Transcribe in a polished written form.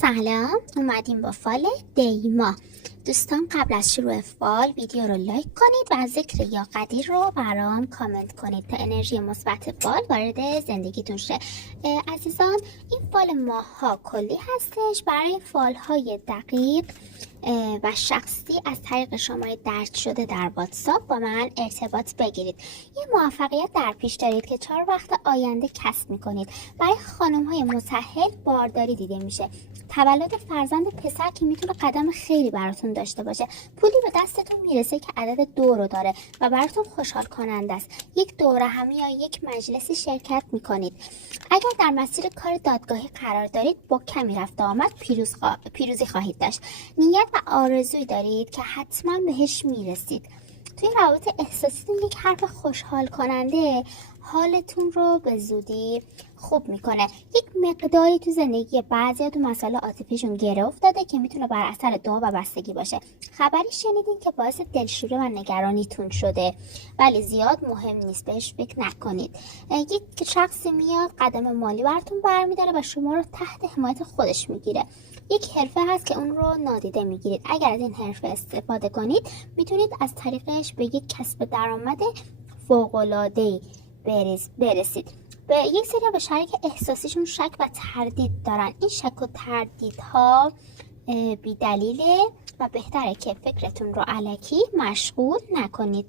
سلام، اومدیم با فال دیما. دوستان قبل از شروع فال ویدیو رو لایک کنید و ذکر یا قدیر رو برام کامنت کنید تا انرژی مثبت فال وارد زندگیتون شه. عزیزان، این فال ماها کلی هستش. برای فال های دقیق و شخصی از طریق شماره درج شده در واتساپ با من ارتباط بگیرید. یه موفقیت در پیش دارید که 4 وقت آینده کسب میکنید. برای خانم های متأهل بارداری دیده میشه. تولد فرزند پسر که میتونه قدم خیلی براتون داشته باشه. پولی به دستتون میرسه که عدد 2 رو داره و براتون خوشحال کننده است. یک دوره همی یا یک مجلسی شرکت میکنید. اگر در مسیر کار دادگاهی قرار دارید با کمی رفت آمد پیروزی خواهید داشت. نیت و آرزویی دارید که حتما بهش میرسید. توی روابط احساسیتون یک حرف خوشحال کننده حالتون رو به زودی خوب میکنه. یک مقداری تو زندگی بعضیا تو مسائل عاطفیشون گره افتاده که میتونه بر اثر دعا و بستگی باشه. خبری شنیدین که باعث دلشوره و نگرانیتون شده، ولی زیاد مهم نیست، بهش فکر نکنید. یک شخصی میاد قدم مالی براتون برمیداره و شما رو تحت حمایت خودش میگیره. یک حرفه هست که اون رو نادیده میگیرید. اگر از این حرفه استفاده کنید میتونید از طریقش به یک کسب درآمد فوق‌العاده‌ای برسید. به یک سری به شریک احساسیشون شک و تردید دارن. این شک و تردیدها بی دلیله و بهتره که فکرتون رو الکی مشغول نکنید.